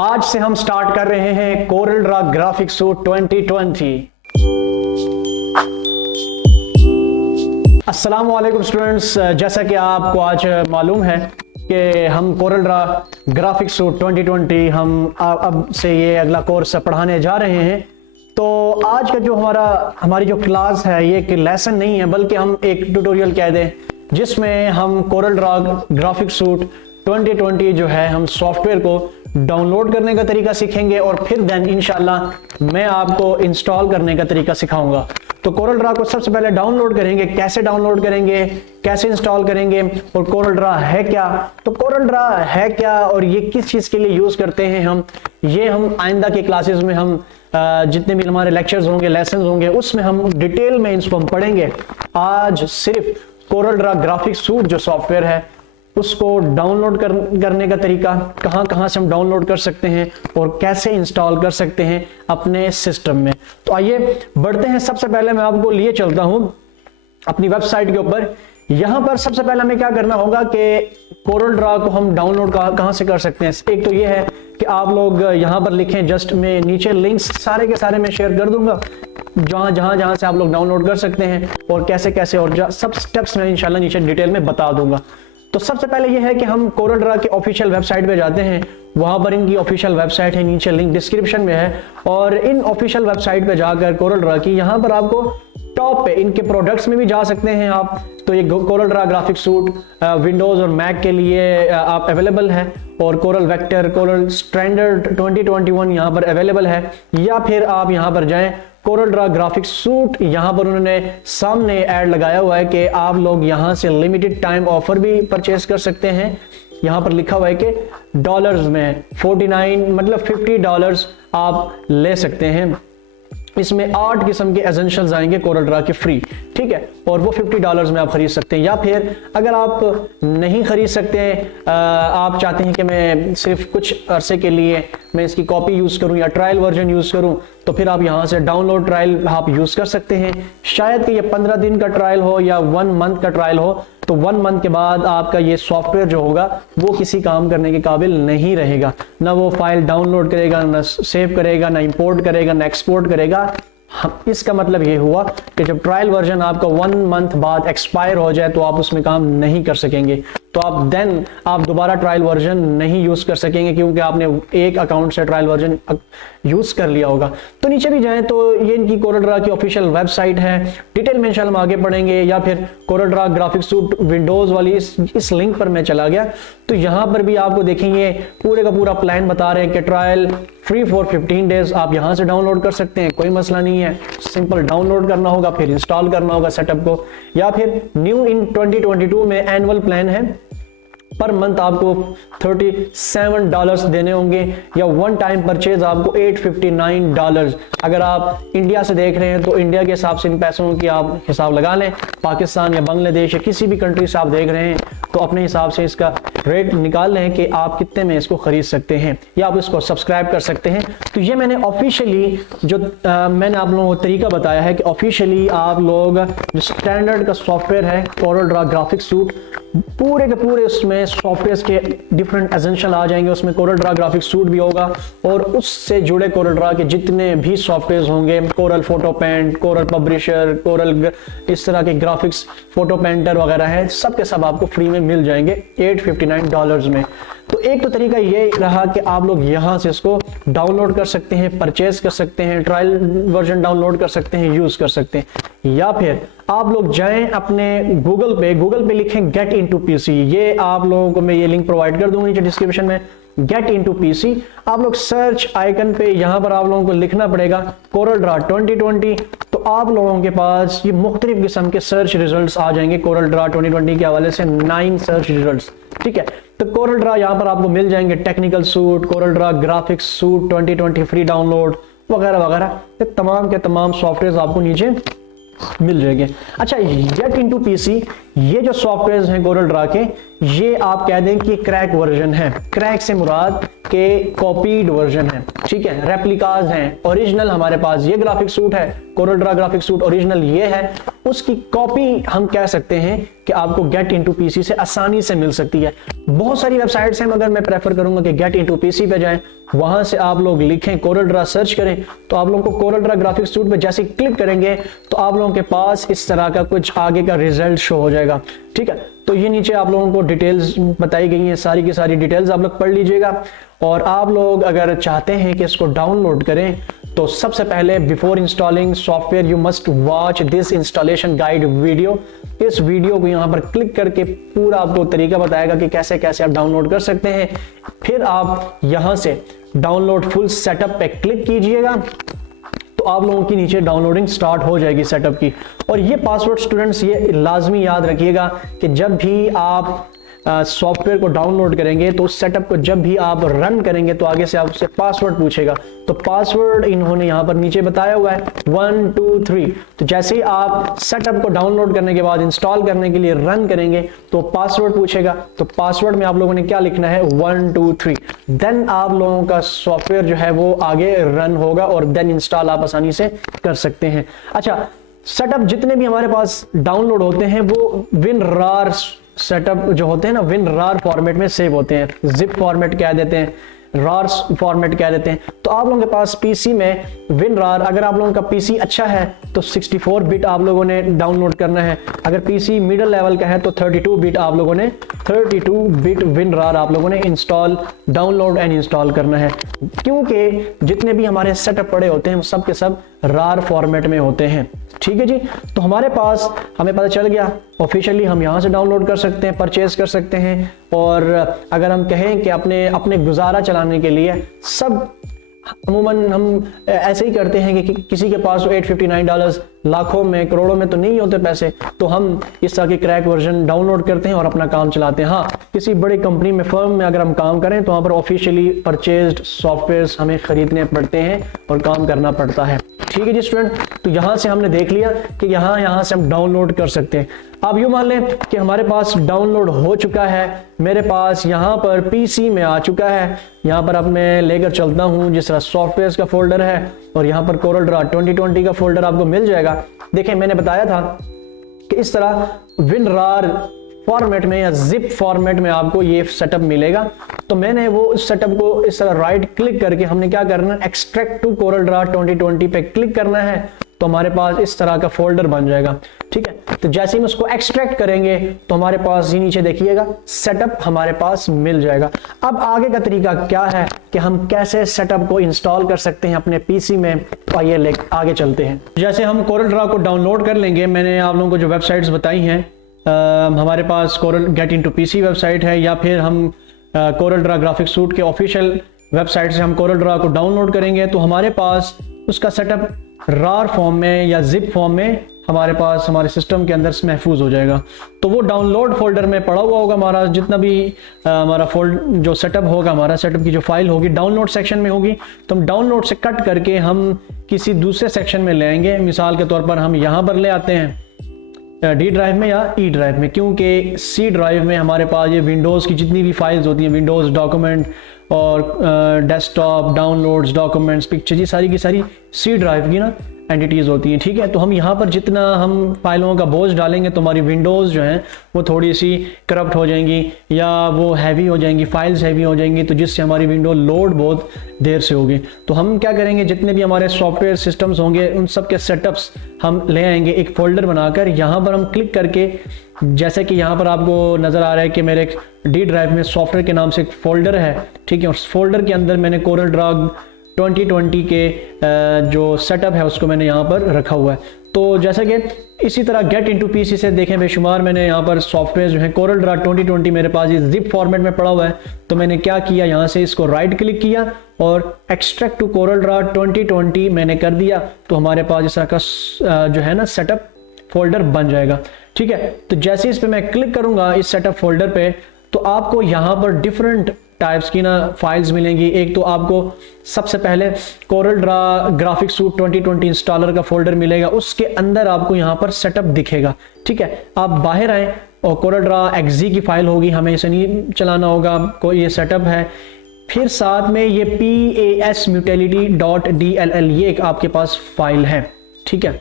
आज से हम स्टार्ट कर रहे हैं कोरल ड्रा ग्राफिक्स सूट 2020। अस्सलाम वालेकुम स्टूडेंट्स, जैसा कि आपको आज मालूम है कि हम कोरल ड्रा ग्राफिक्स सूट 2020 हम अब से ये अगला कोर्स पढ़ाने जा रहे हैं। तो आज का जो हमारी जो क्लास है ये एक लेसन नहीं है, बल्कि हम एक ट्यूटोरियल कह दें जिसमें हम कोरल ड्रा ग्राफिक्स सूट 2020 जो है हम सॉफ्टवेयर को डाउनलोड करने का तरीका सीखेंगे और फिर देन इंशाल्लाह मैं आपको इंस्टॉल करने का तरीका सिखाऊंगा। तो कोरल ड्रा को सबसे पहले डाउनलोड करेंगे, कैसे डाउनलोड करेंगे, कैसे इंस्टॉल करेंगे और कोरल ड्रा है क्या। तो कोरल ड्रा है क्या और ये किस चीज के लिए यूज करते हैं हम आइंदा के क्लासेस में हम जितने भी हमारे लेक्चर्स होंगे, लेसन होंगे, उसमें हम डिटेल में इसको हम पढ़ेंगे। आज सिर्फ कोरल ड्रा ग्राफिक्स सूट जो सॉफ्टवेयर है उसको डाउनलोड करने का तरीका, कहां से हम डाउनलोड कर सकते हैं और कैसे इंस्टॉल कर सकते हैं अपने सिस्टम में। तो आइए बढ़ते हैं। सबसे पहले मैं आपको लिए चलता हूं अपनी वेबसाइट के ऊपर। यहां पर सबसे पहले हमें क्या करना होगा कि कोरल ड्रा को हम डाउनलोड कहां से कर सकते हैं। एक तो ये है कि आप लोग यहां पर लिखें, जस्ट मैं नीचे लिंक्स सारे के सारे मैं शेयर कर दूंगा जहां से आप लोग डाउनलोड कर सकते हैं और कैसे और सब स्टेप्स मैं इंशाल्लाह नीचे डिटेल में बता दूंगा। तो सबसे पहले यह है कि हम कोरल ड्रा की ऑफिशियल वेबसाइट पे जाते हैं। वहां पर इनकी ऑफिशियल वेबसाइट है, नीचे लिंक डिस्क्रिप्शन में है। और इन ऑफिशियल वेबसाइट पे जाकर कोरल ड्रा की यहां पर आपको टॉप पे इनके प्रोडक्ट्स में भी जा सकते हैं आप। तो ये coral draw graphics suit Windows और मैक के लिए आप अवेलेबल है और कोरल वेक्टर, कोरल स्टैंडर्ड 2021 यहाँ पर अवेलेबल है। या फिर आप यहाँ पर जाएं कोरल ड्रा ग्राफिक्स सूट, यहाँ पर उन्होंने सामने ऐड लगाया हुआ है कि आप लोग यहाँ से लिमिटेड टाइम ऑफर भी परचेज कर सकते हैं। यहाँ पर लिखा हुआ है कि डॉलर्स में 49 मतलब $50 आप ले सकते हैं। इसमें 8 किस्म के एसेंशियल्स आएंगे कोरल ड्रा के फ्री, ठीक है, और वो $50 में आप खरीद सकते हैं। या फिर अगर आप नहीं खरीद सकते, आप चाहते हैं कि मैं सिर्फ कुछ अरसे के लिए मैं इसकी कॉपी यूज करूं या ट्रायल वर्जन यूज करूं, तो फिर आप यहां से डाउनलोड ट्रायल आप यूज कर सकते हैं। शायद कि ये 15 दिन का ट्रायल हो या 1 मंथ का ट्रायल हो, तो 1 मंथ के बाद आपका ये सॉफ्टवेयर जो होगा वो किसी काम करने के काबिल नहीं रहेगा। ना वो फाइल डाउनलोड करेगा, ना सेव करेगा, ना इंपोर्ट करेगा, ना एक्सपोर्ट करेगा। इसका मतलब ये हुआ कि जब ट्रायल वर्जन आपका 1 मंथ बाद एक्सपायर हो जाए तो आप उसमें काम नहीं कर सकेंगे। तो आप दोबारा ट्रायल वर्जन नहीं यूज कर सकेंगे क्योंकि आपने एक अकाउंट से ट्रायल वर्जन यूज कर लिया होगा। तो नीचे भी जाएं तो ये इनकी कोरल ड्रा की ऑफिशियल वेबसाइट है। डिटेल में इंशाल्लाह हम आगे पढ़ेंगे। या फिर coral draw graphics suit Windows वाली इस लिंक पर मैं चला गया तो यहाँ पर भी आपको देखेंगे पूरे का पूरा प्लान बता रहे हैं कि ट्रायल फ्री फॉर 15 डेज आप यहाँ से डाउनलोड कर सकते हैं, कोई मसला नहीं है। सिंपल डाउनलोड करना होगा, फिर इंस्टॉल करना होगा सेटअप को। या फिर न्यू इन 2022 में एनुअल प्लान है, पर मंथ आपको $37 देने होंगे या वन टाइम परचेज आपको $859। अगर आप इंडिया से देख रहे हैं तो इंडिया के हिसाब से इन पैसों की आप हिसाब लगा लें। पाकिस्तान या बांग्लादेश या किसी भी कंट्री से आप देख रहे हैं तो अपने हिसाब से इसका रेट निकाल लें कि आप कितने में इसको खरीद सकते हैं या आप इसको सब्सक्राइब कर सकते हैं। तो ये मैंने ऑफिशियली जो मैंने आप लोगों को तरीका बताया है कि ऑफिशियली आप लोग जो स्टैंडर्ड का सॉफ्टवेयर है कोरल ड्रा ग्राफिक्स सूट, पूरे के पूरे उसमें सॉफ्टवेयर के डिफरेंट एसेंशियल आ जाएंगे। उसमें कोरल ड्रा ग्राफिक्स सूट भी होगा और उससे जुड़े कोरल ड्रा के जितने भी सॉफ्टवेयर होंगे, Corel Photo Paint, Corel Publisher, Corel इस तरह के ग्राफिक्स फोटो पेंटर वगैरह है, सब के सब आपको फ्री में मिल जाएंगे $859 में। तो एक तो तरीका ये रहा कि आप लोग यहाँ से इसको डाउनलोड कर सकते हैं, परचेज कर सकते हैं, ट्रायल वर्जन डाउनलोड कर सकते हैं, यूज कर सकते हैं। या फिर आप लोग जाएं अपने गूगल पे लिखें गेट इनटू पीसी। ये आप लोगों को मैं ये लिंक प्रोवाइड कर दूंगा नीचे डिस्क्रिप्शन में, गेट इनटू पीसी। आप लोग सर्च आइकन पे यहाँ पर आप लोगों को लिखना पड़ेगा कोरल ड्रा 2020। तो आप लोगों के पास ये मुख्तलिफ किस्म के सर्च रिजल्ट्स आ जाएंगे कोरल ड्रा 2020 के हवाले से 9 सर्च रिजल्ट्स, ठीक है। तो कोरल ड्रा यहाँ पर आपको मिल जाएंगे, technical suit, coral draw graphics suit 2020 free download वगैरह वगैरह, तमाम के तमाम सॉफ्टवेयर आपको नीचे मिल जाएंगे। अच्छा, गेट इनटू पीसी ये जो सॉफ्टवेयर हैं कोरल ड्रा के, ये आप कह दें कि क्रैक वर्जन है। क्रैक से मुराद के कॉपीड वर्जन है, ठीक है, रेप्लिकाज हैं। ओरिजिनल हमारे पास ये ग्राफिक सूट है, Corel Draw graphic suit original ये है उसकी कॉपी हम कह सकते हैं कि आपको गेट इनटू पीसी से आसानी से मिल सकती है। बहुत सारी वेबसाइट्स हैं, मगर मैं प्रेफर करूंगा कि गेट इनटू पीसी पे जाएं, वहां से आप लोग लिखें कोरल ड्रा सर्च करें, तो आप लोगों को कोरल ड्रा ग्राफिक्स सूट पे जैसे क्लिक करेंगे तो आप लोगों के पास इस तरह का कुछ आगे का रिजल्ट शो हो जाएगा। ठीक है, तो ये नीचे आप लोगों को डिटेल्स बताई गई हैं, सारी की सारी डिटेल्स आप लोग पढ़ लीजिएगा। और आप लोग अगर चाहते हैं कि इसको डाउनलोड करें तो सबसे पहले before installing software you must watch this installation guide video. इस वीडियो को यहाँ पर क्लिक करके पूरा आपको तरीका बताएगा कि कैसे कैसे आप डाउनलोड कर सकते हैं। फिर आप यहाँ से डाउनलोड फुल सेटअप पे क्लिक कीजिएगा तो आप लोगों की नीचे डाउनलोडिंग स्टार्ट हो जाएगी सेटअप की। और ये पासवर्ड स्टूडेंट्स ये लाजमी याद रखिएगा कि जब भी आप सॉफ्टवेयर को डाउनलोड करेंगे तो उस सेटअप को जब भी आप रन करेंगे तो आगे से आपसे पासवर्ड पूछेगा। तो पासवर्ड इन्होंने यहाँ पर नीचे बताया हुआ है 1 2 3। तो जैसे ही आप सेटअप को डाउनलोड करने के बाद इंस्टॉल करने के लिए रन करेंगे तो पासवर्ड पूछेगा। तो पासवर्ड में आप लोगों ने क्या लिखना है 1 2 3। देन आप लोगों का सॉफ्टवेयर जो है वो आगे रन होगा और देन इंस्टॉल आप आसानी से कर सकते हैं। अच्छा, सेटअप जितने भी हमारे पास डाउनलोड होते हैं वो WinRAR सेटअप जो होते हैं ना, WinRAR फॉर्मेट में सेव होते हैं। जिप फॉर्मेट कह देते हैं, RAR फॉर्मेट कह देते हैं। तो आप लोगों के पास पीसी में WinRAR, अगर आप लोगों का पीसी अच्छा है तो 64 बिट आप लोगों ने डाउनलोड करना है। अगर पीसी मिडिल लेवल का है तो 32 बिट आप लोगों ने 32 बिट WinRAR आप लोगों ने इंस्टॉल डाउनलोड एंड इंस्टॉल करना है, क्योंकि जितने भी हमारे सेटअप पड़े होते हैं वो सब के सब RAR फॉर्मेट में होते हैं। ठीक है जी, तो हमारे पास हमें पता चल गया ऑफिशियली हम यहाँ से डाउनलोड कर सकते हैं, परचेज कर सकते हैं। और अगर हम कहें कि अपने गुजारा चलाने के लिए सब अमूमन हम ऐसे ही करते हैं कि किसी के पास $859 लाखों में करोड़ों में तो नहीं होते पैसे, तो हम इस तरह के क्रैक वर्जन डाउनलोड करते हैं और अपना काम चलाते हैं। हाँ, किसी बड़ी कंपनी में फर्म में अगर हम काम करें तो वहाँ पर ऑफिशियली परचेज्ड सॉफ्टवेयर हमें खरीदने पड़ते हैं और काम करना पड़ता है। ठीक है जी स्टूडेंट, तो यहाँ से हमने देख लिया कि यहाँ से हम डाउनलोड कर सकते हैं। अब यूँ मान लें कि हमारे पास डाउनलोड हो चुका है, मेरे पास यहाँ पर पीसी में आ चुका है। यहाँ पर अब मैं लेकर चलता हूँ, जिस तरह सॉफ्टवेयर का फोल्डर है और यहाँ पर कोरल ड्रा 2020 का फोल्डर आपको मिल जाएगा। देखें, मैंने बताया था कि इस तरह WinRAR फॉर्मेट में या जिप फॉर्मेट में आपको ये सेटअप मिलेगा। तो मैंने वो सेटअप को इस तरह राइट क्लिक करके हमने क्या करना है, एक्सट्रैक्ट टू कोरल ड्रा 2020 पे क्लिक करना है, तो हमारे पास इस तरह का फोल्डर बन जाएगा। ठीक है, तो जैसे ही हम उसको एक्सट्रैक्ट करेंगे तो हमारे पास ये नीचे देखिएगा सेटअप हमारे पास मिल जाएगा। अब आगे का तरीका क्या है कि हम कैसे सेटअप को इंस्टॉल कर सकते हैं अपने पीसी में, तो आइए आगे चलते हैं। जैसे हम कोरल ड्रा को डाउनलोड कर लेंगे, मैंने आप लोगों को जो वेबसाइट्स बताई हैं, हमारे पास Corel get into PC website है, या फिर हम कोरल ड्रा ग्राफिक्स सूट के ऑफिशियल वेबसाइट से हम कोरल ड्रा को डाउनलोड करेंगे तो हमारे पास उसका सेटअप RAR फॉर्म में या जिप फॉर्म में हमारे पास हमारे सिस्टम के अंदर महफूज हो जाएगा। तो वो डाउनलोड फोल्डर में पड़ा हुआ होगा हमारा, जितना भी हमारा जो सेटअप होगा, हमारा सेटअप की जो फाइल होगी डाउनलोड सेक्शन में होगी। तो हम डाउनलोड से कट करके हम किसी दूसरे सेक्शन में ले आएंगे। मिसाल के तौर पर हम यहाँ पर ले आते हैं D ड्राइव में या E ड्राइव में, क्योंकि C ड्राइव में हमारे पास ये विंडोज़ की जितनी भी फाइल्स होती हैं, विंडोज़ डॉक्यूमेंट और डेस्कटॉप डाउनलोड्स डॉक्यूमेंट्स पिक्चर, ये सारी की सारी C ड्राइव की ना एंटिटीज़ होती हैं। ठीक है, तो हम यहाँ पर जितना हम फाइलों का बोझ डालेंगे तो हमारी विंडोज़ जो हैं वो थोड़ी सी करप्ट हो जाएंगी या वो हैवी हो जाएंगी, फाइल्स हैवी हो जाएंगी, तो जिससे हमारी विंडो लोड बहुत देर से होगी। तो हम क्या करेंगे, जितने भी हमारे सॉफ्टवेयर सिस्टम्स होंगे उन सब के सेटअप्स हम ले आएंगे एक फ़ोल्डर बनाकर। यहाँ पर हम क्लिक करके, जैसे कि यहाँ पर आपको नज़र आ रहा है कि मेरे एक D ड्राइव में सॉफ्टवेयर के नाम से एक फ़ोल्डर है। ठीक है, उस फोल्डर के अंदर मैंने कोरल ड्रा 2020 के जो सेटअप है उसको मैंने यहाँ पर रखा हुआ है। तो जैसे कि इसी तरह गेट इनटू पीसी से देखें बेशुमार मैंने यहाँ पर सॉफ्टवेयर जो है कोरल ड्रा 2020 मेरे पास ये जिप फॉर्मेट में पड़ा हुआ है। तो मैंने क्या किया, यहाँ से इसको राइट क्लिक किया और एक्सट्रैक्ट टू कोरल ड्रा 2020 मैंने कर दिया। तो हमारे पास इस तरह का जो है ना सेटअप फोल्डर बन जाएगा। ठीक है, तो जैसे इस पर मैं क्लिक करूँगा इस सेटअप फोल्डर पे, तो आपको यहाँ पर डिफरेंट टाइप्स की ना फाइल्स मिलेंगी। एक तो आपको सबसे पहले coral draw graphics suit 2020 installer का फोल्डर मिलेगा, उसके अंदर आपको यहाँ पर सेटअप दिखेगा। ठीक है, आप बाहर आए और कोरल ड्रा XZ की फाइल होगी, हमें इसे नहीं चलाना होगा, आपको ये सेटअप है। फिर साथ में ये PASmutility.dll ये एक आपके पास फाइल है। ठीक है,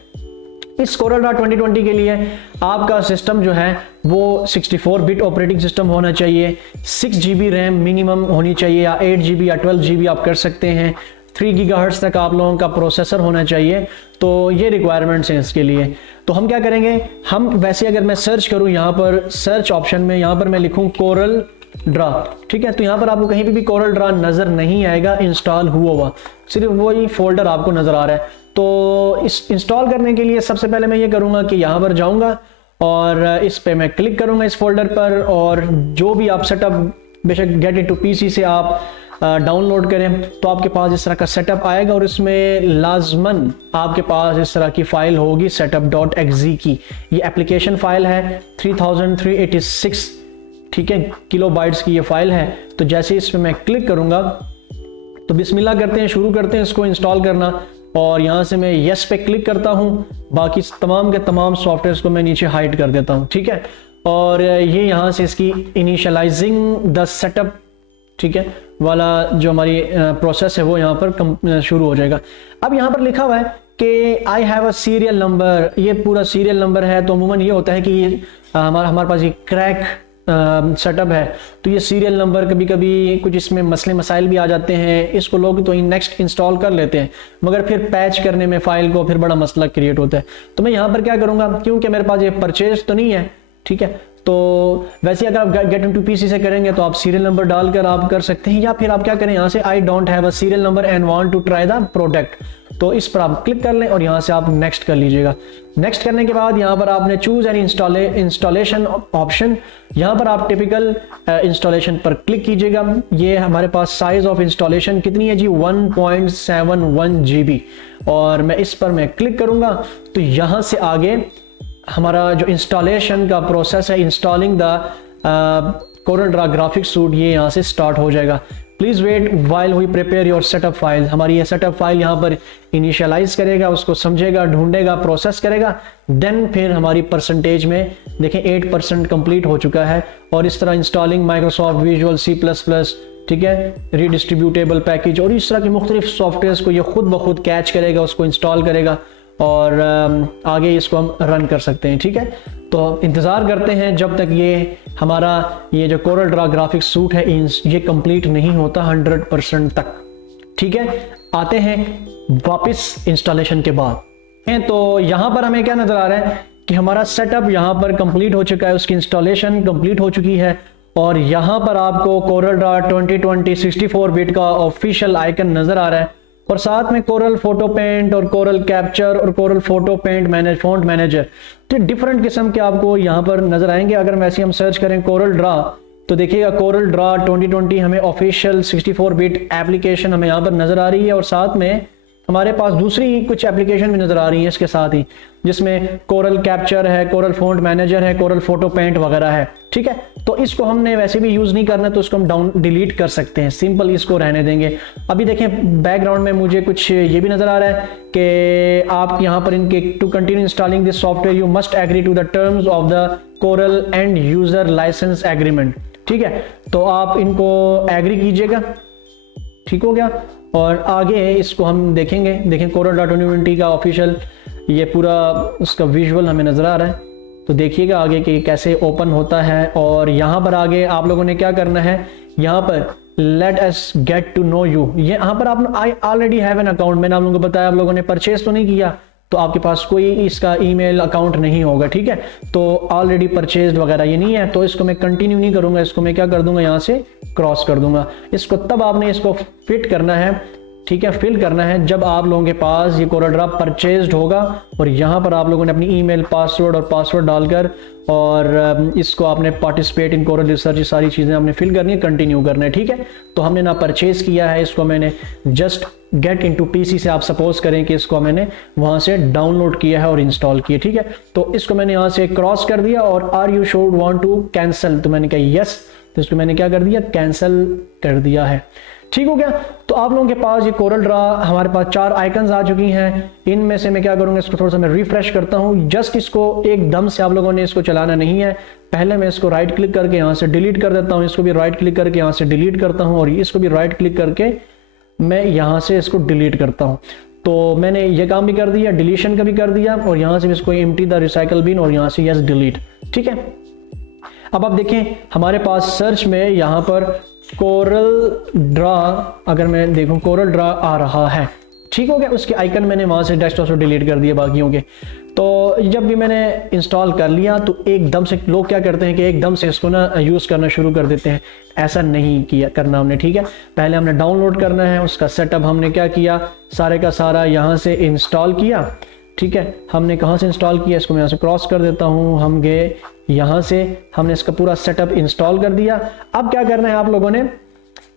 इस CorelDRAW 2020 के लिए आपका सिस्टम जो है वो 64 बिट ऑपरेटिंग सिस्टम होना चाहिए, 6 GB रैम मिनिमम होनी चाहिए, या 8 GB या 12 GB आप कर सकते हैं, 3 GHz तक आप लोगों का प्रोसेसर होना चाहिए। तो ये रिक्वायरमेंट्स हैं इसके लिए। तो हम क्या करेंगे, हम वैसे अगर मैं सर्च करूं यहाँ पर सर्च ऑप्शन में, यहाँ पर मैं लिखूं CorelDRAW, ठीक है, तो यहाँ पर आपको कहीं भी CorelDRAW नज़र नहीं आएगा इंस्टॉल हुआ, सिर्फ वही फोल्डर आपको नज़र आ रहा है। तो इस इंस्टॉल करने के लिए सबसे पहले मैं ये करूँगा कि यहाँ पर जाऊँगा और इस पे मैं क्लिक करूँगा इस फोल्डर पर, और जो भी आप सेटअप बेशक गेट इनटू पीसी से आप डाउनलोड करें तो आपके पास इस तरह का सेटअप आएगा, और इसमें लाजमन आपके पास इस तरह की फाइल होगी setup.exe की। ये एप्लीकेशन फाइल है 3386, ठीक है, किलोबाइट्स की ये फाइल है। तो जैसे इस पे मैं क्लिक करूंगा तो बिस्मिल्लाह करते हैं, शुरू करते हैं इसको इंस्टॉल करना, और यहाँ से मैं यस पे क्लिक करता हूँ। बाकी तमाम के तमाम सॉफ्टवेयर को मैं नीचे हाइड कर देता हूँ, ठीक है, और ये यहाँ से इसकी इनिशियलाइजिंग द सेटअप, ठीक है, वाला जो हमारी प्रोसेस है वो यहाँ पर शुरू हो जाएगा। अब यहाँ पर लिखा हुआ है कि I have a serial number, ये पूरा सीरियल नंबर है। तो अमूमन ये होता है कि ये हमारे पास ये क्रैक सेटअप है, तो ये सीरियल नंबर कभी कभी कुछ इसमें मसले मसाइल भी आ जाते हैं, इसको लोग तो नेक्स्ट इंस्टॉल कर लेते हैं, मगर फिर पैच करने में फाइल को फिर बड़ा मसला क्रिएट होता है। तो मैं यहाँ पर क्या करूँगा, क्योंकि मेरे पास ये परचेज तो नहीं है, ठीक है, तो वैसे अगर आप गेट इनटू पीसी से करेंगे तो आप सीरियल नंबर डालकर आप कर सकते हैं, या फिर आप क्या करें, यहाँ से I don't have a serial number and want to try the product, तो इस पर आप क्लिक कर लें और यहाँ से आप नेक्स्ट कर लीजिएगा। नेक्स्ट करने के बाद यहाँ पर आपने चूज एन इंस्टॉलेशन ऑप्शन, यहाँ पर आप टिपिकल इंस्टॉलेशन पर क्लिक कीजिएगा। ये हमारे पास साइज ऑफ इंस्टॉलेशन कितनी है जी, 1.71 GB, और मैं इस पर मैं क्लिक करूँगा तो यहाँ से आगे हमारा जो इंस्टॉलेशन का प्रोसेस है, installing the CorelDRAW graphics suite, ये यहाँ से स्टार्ट हो जाएगा। Please wait while we prepare your setup file. हमारी ये सेटअप फाइल यहाँ पर इनिशियलाइज करेगा, उसको समझेगा, ढूंढेगा, प्रोसेस करेगा, देन फिर हमारी परसेंटेज में देखें 8% कंप्लीट हो चुका है। और इस तरह इंस्टॉलिंग माइक्रोसॉफ्ट विजुअल C++, ठीक है, रीडिस्ट्रीब्यूटेबल पैकेज और इस तरह के मुख्तलिफ सॉफ्टवेयर को ये खुद ब खुद कैच करेगा, उसको इंस्टॉल करेगा, और आगे इसको हम रन कर सकते हैं, ठीक है। तो इंतज़ार करते हैं जब तक ये हमारा ये जो CorelDRAW ग्राफिक्स सूट है ये कंप्लीट नहीं होता 100% तक, ठीक है। आते हैं वापस इंस्टॉलेशन के बाद। तो यहाँ पर हमें क्या नज़र आ रहा है कि हमारा सेटअप यहाँ पर कंप्लीट हो चुका है, उसकी इंस्टॉलेशन कंप्लीट हो चुकी है, और यहाँ पर आपको CorelDRAW 2020 64 बिट का ऑफिशियल आइकन नज़र आ रहा है, और साथ में कोरल फोटो पेंट और कोरल कैप्चर और Corel Photo Paint font manager, तो डिफरेंट किस्म के आपको यहाँ पर नजर आएंगे। अगर वैसे हम सर्च करें CorelDRAW तो देखिएगा CorelDRAW 2020 हमें ऑफिशियल 64 बिट एप्लीकेशन हमें यहाँ पर नजर आ रही है, और साथ में हमारे पास दूसरी कुछ एप्लीकेशन भी नजर आ रही है इसके साथ ही, जिसमें कोरल कैप्चर है, कोरल फॉन्ट मैनेजर है, कोरल फोटो पेंट वगैरह है, ठीक है। तो इसको हमने वैसे भी यूज नहीं करना, तो इसको हम डिलीट कर सकते हैं, सिंपल इसको रहने देंगे। अभी देखें बैकग्राउंड में मुझे कुछ ये भी नजर आ रहा है कि आप यहाँ पर इनके to continue installing this software you must agree to the terms of the Corel end user licence agreement, ठीक है। तो आप इनको एग्री कीजिएगा, ठीक हो गया। और आगे इसको हम देखेंगे, देखें CorelDRAW 2020 का ऑफिशियल ये पूरा उसका विजुअल हमें नज़र आ रहा है, तो देखिएगा आगे कि कैसे ओपन होता है। और यहाँ पर आगे आप लोगों ने क्या करना है, यहाँ पर let us get to know you, ये यहाँ पर आप I already have an account, मैंने आप लोगों को बताया, आप लोगों ने परचेज तो नहीं किया, तो आपके पास कोई इसका ईमेल अकाउंट नहीं होगा, ठीक है। तो ऑलरेडी परचेज्ड वगैरह ये नहीं है, तो इसको मैं कंटिन्यू नहीं करूंगा, इसको मैं क्या कर दूंगा, यहाँ से क्रॉस कर दूंगा। इसको तब आपने इसको फिट करना है, ठीक है, फिल करना है जब आप लोगों के पास ये CorelDRAW परचेज्ड होगा, और यहाँ पर आप लोगों ने अपनी ईमेल, पासवर्ड और पासवर्ड डालकर और इसको आपने पार्टिसिपेट इन कोरल रिसर्च, ये सारी चीज़ें आपने फिल करनी है, कंटिन्यू करना है, ठीक है। तो हमने ना परचेज किया है, इसको मैंने जस्ट गेट इनटू पीसी से आप सपोज करें कि इसको मैंने वहाँ से डाउनलोड किया है और इंस्टॉल किया, ठीक है। तो इसको मैंने यहाँ से क्रॉस कर दिया, और are you sure want to cancel, तो मैंने कहा यस, तो इसको मैंने क्या कर दिया, कैंसिल कर दिया है, ठीक हो गया। तो आप लोगों के पास ये CorelDRAW हमारे पास 4 आइकन्स आ चुकी हैं। इनमें से मैं क्या करूंगा, इसको थोड़ा सा मैं रिफ्रेश करता हूं। जस्ट इसको एकदम से आप लोगों ने इसको चलाना नहीं है, पहले मैं इसको राइट क्लिक करके यहाँ से डिलीट कर देता हूँ, इसको भी राइट क्लिक करके यहाँ से डिलीट करता हूँ, और इसको भी राइट क्लिक करके मैं यहाँ से इसको डिलीट करता हूँ। तो मैंने ये काम भी कर दिया, डिलीशन का भी कर दिया, और यहाँ से भी इसको एम्प्टी द रिसाइकल बिन, और यहाँ से यस डिलीट। ठीक है, अब आप देखें हमारे पास सर्च में यहाँ पर कोरल ड्रा, अगर मैं देखूँ कोरल ड्रा आ रहा है। ठीक हो गया, उसके आइकन मैंने वहाँ से डेस्कटॉप से डिलीट कर दिए बाकियों के। तो जब भी मैंने इंस्टॉल कर लिया तो एकदम से लोग क्या करते हैं कि एकदम से इसको ना यूज़ करना शुरू कर देते हैं। ऐसा नहीं किया करना हमने। ठीक है, पहले हमने डाउनलोड करना है, उसका सेटअप हमने क्या किया, सारे का सारा यहाँ से इंस्टॉल किया। ठीक है, हमने कहाँ से इंस्टॉल किया, इसको मैं यहाँ से क्रॉस कर देता हूँ। हम गए यहाँ से, हमने इसका पूरा सेटअप इंस्टॉल कर दिया। अब क्या करना है आप लोगों ने,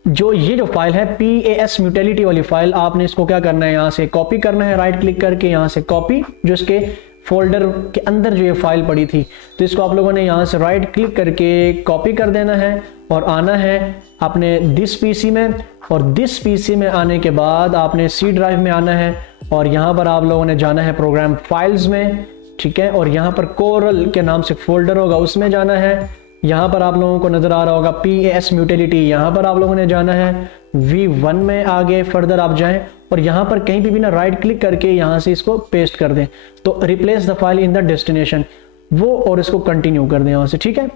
जो ये जो फाइल है PAS म्यूटेलिटी वाली फाइल, आपने इसको क्या करना है, यहाँ से कॉपी करना है, राइट क्लिक करके यहाँ से कॉपी, जो इसके फोल्डर के अंदर जो ये फाइल पड़ी थी, तो इसको आप लोगों ने यहाँ से राइट क्लिक करके कॉपी कर देना है और आना है अपने दिस PC में। और दिस PC में आने के बाद आपने C ड्राइव में आना है और यहाँ पर आप लोगों ने जाना है प्रोग्राम फाइल्स में। ठीक है, और यहाँ पर कोरल के नाम से फोल्डर होगा, उसमें जाना है। यहाँ पर आप लोगों को नजर आ रहा होगा PAS म्यूटेलिटी, यहाँ पर आप लोगों ने जाना है। V1 में आगे फर्दर आप जाएं और यहाँ पर कहीं भी ना राइट क्लिक करके यहाँ से इसको पेस्ट कर दें, तो replace the file in the destination वो, और इसको कंटिन्यू कर दें यहाँ से। ठीक है,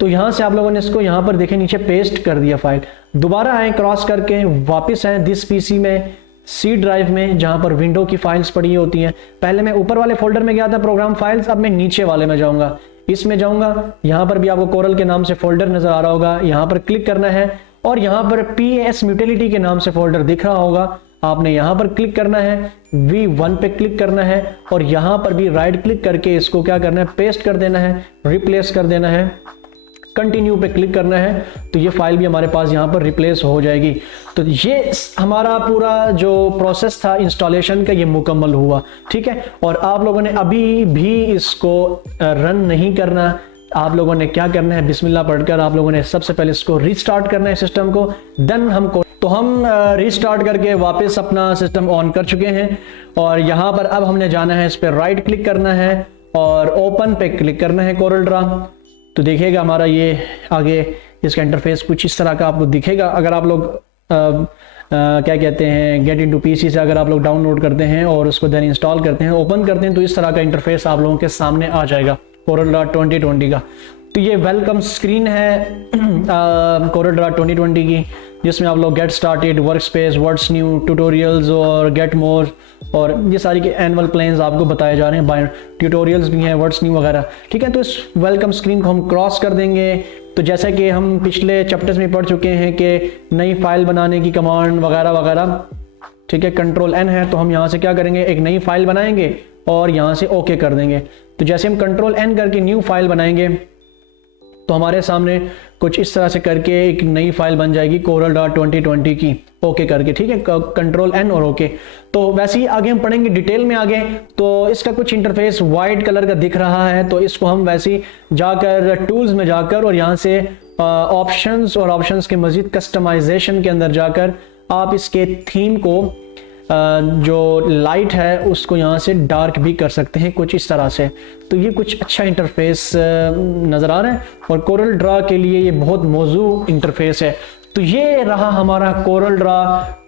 तो यहाँ से आप लोगों ने इसको यहाँ पर देखें नीचे पेस्ट कर दिया फाइल। दोबारा आए क्रॉस करके, वापस आए दिस PC में, C ड्राइव में, जहाँ पर विंडो की फाइल्स पड़ी होती हैं। पहले मैं ऊपर वाले फोल्डर में गया था प्रोग्राम फाइल्स, अब मैं नीचे वाले में जाऊँगा, इसमें जाऊँगा। यहाँ पर भी आपको कोरल के नाम से फोल्डर नजर आ रहा होगा, यहाँ पर क्लिक करना है और यहाँ पर PAS म्यूटेलिटी के नाम से फोल्डर दिख रहा होगा, आपने यहाँ पर क्लिक करना है, V1 पे क्लिक करना है और यहाँ पर भी राइट क्लिक करके इसको क्या करना है, पेस्ट कर देना है, रिप्लेस कर देना है, कंटिन्यू पे क्लिक करना है, तो ये फाइल भी हमारे पास यहाँ पर रिप्लेस हो जाएगी। तो ये हमारा पूरा जो प्रोसेस था इंस्टॉलेशन का, ये मुकम्मल हुआ। ठीक है, और आप लोगों ने अभी भी इसको रन नहीं करना। आप लोगों ने क्या करना है, बिस्मिल्लाह पढ़कर आप लोगों ने सबसे पहले इसको रीस्टार्ट करना है सिस्टम को, देन हम रीस्टार्ट करके वापस अपना सिस्टम ऑन कर चुके हैं। और यहाँ पर अब हमने जाना है, इस पर राइट क्लिक करना है और ओपन पे क्लिक करना है कोरल ड्रा। तो देखिएगा हमारा ये आगे इसका इंटरफेस कुछ इस तरह का आपको दिखेगा। अगर आप लोग क्या कहते हैं, गेट इनटू PC से अगर आप लोग डाउनलोड करते हैं और उसको देन इंस्टॉल करते हैं, ओपन करते हैं, तो इस तरह का इंटरफेस आप लोगों के सामने आ जाएगा कोरल ड्रा 2020 का। तो ये वेलकम स्क्रीन है कोरल ड्रा 2020 की, जिसमें आप लोग get started, work space, what's new, tutorials और गेट मोर, और ये सारी के एनुअल प्लान्स आपको बताए जा रहे हैं, बाय ट्यूटोरियल्स भी हैं, व्हाट्स न्यू वगैरह। ठीक है, तो इस वेलकम स्क्रीन को हम क्रॉस कर देंगे। तो जैसा कि हम पिछले चैप्टर्स में पढ़ चुके हैं कि नई फाइल बनाने की कमांड वगैरह वगैरह, ठीक है, कंट्रोल N है, तो हम यहाँ से क्या करेंगे, एक नई फाइल बनाएंगे और यहाँ से ओके कर देंगे। तो जैसे हम कंट्रोल N करके न्यू फाइल बनाएंगे तो हमारे सामने कुछ इस तरह से करके एक नई फाइल बन जाएगी कोरल ड्रा 2020 की, ओके करके। ठीक है, कंट्रोल N और ओके। तो वैसे ही आगे हम पढ़ेंगे डिटेल में आगे। तो इसका कुछ इंटरफेस वाइट कलर का दिख रहा है, तो इसको हम वैसे ही जाकर टूल्स में जाकर और यहाँ से ऑप्शंस और ऑप्शंस के मजीद कस्टमाइजेशन के अंदर जाकर आप इसके थीम को जो लाइट है उसको यहाँ से डार्क भी कर सकते हैं कुछ इस तरह से। तो ये कुछ अच्छा इंटरफेस नज़र आ रहा है और कोरल ड्रा के लिए ये बहुत मौजू इंटरफेस है। तो ये रहा हमारा कोरल ड्रा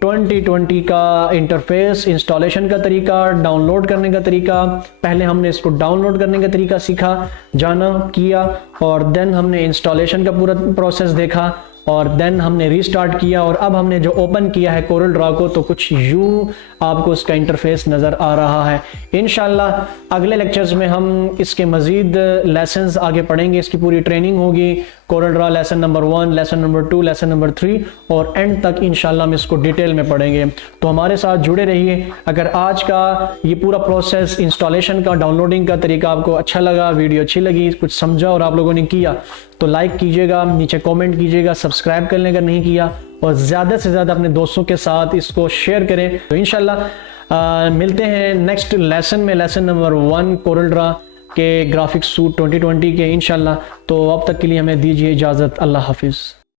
2020 का इंटरफेस, इंस्टॉलेशन का तरीका, डाउनलोड करने का तरीका। पहले हमने इसको डाउनलोड करने का तरीका सीखा, जाना, किया, और देन हमने इंस्टॉलेशन का पूरा प्रोसेस देखा, और देन हमने रीस्टार्ट किया, और अब हमने जो ओपन किया है कोरल ड्रा को, तो कुछ यूं आपको इसका इंटरफेस नज़र आ रहा है। इंशाल्लाह अगले लेक्चर्स में हम इसके मज़ीद लेसन्स आगे पढ़ेंगे, इसकी पूरी ट्रेनिंग होगी, Corel Draw lesson number 1, lesson number 2, lesson number 3 और एंड तक इंशाल्लाह हम इसको डिटेल में पढ़ेंगे। तो हमारे साथ जुड़े रहिए। अगर आज का ये पूरा प्रोसेस इंस्टॉलेशन का, डाउनलोडिंग का तरीका आपको अच्छा लगा, वीडियो अच्छी लगी, कुछ समझा और आप लोगों ने किया, तो लाइक कीजिएगा, नीचे कमेंट कीजिएगा, सब्सक्राइब करने का नहीं किया, और ज़्यादा से ज़्यादा अपने दोस्तों के साथ इसको शेयर करें। तो इंशाल्लाह मिलते हैं नेक्स्ट लेसन में, लेसन नंबर 1 कोरल ड्रा के ग्राफिक्स सूट 2020 के इंशाल्लाह। तो अब तक के लिए हमें दीजिए इजाज़त। अल्लाह हाफिज़।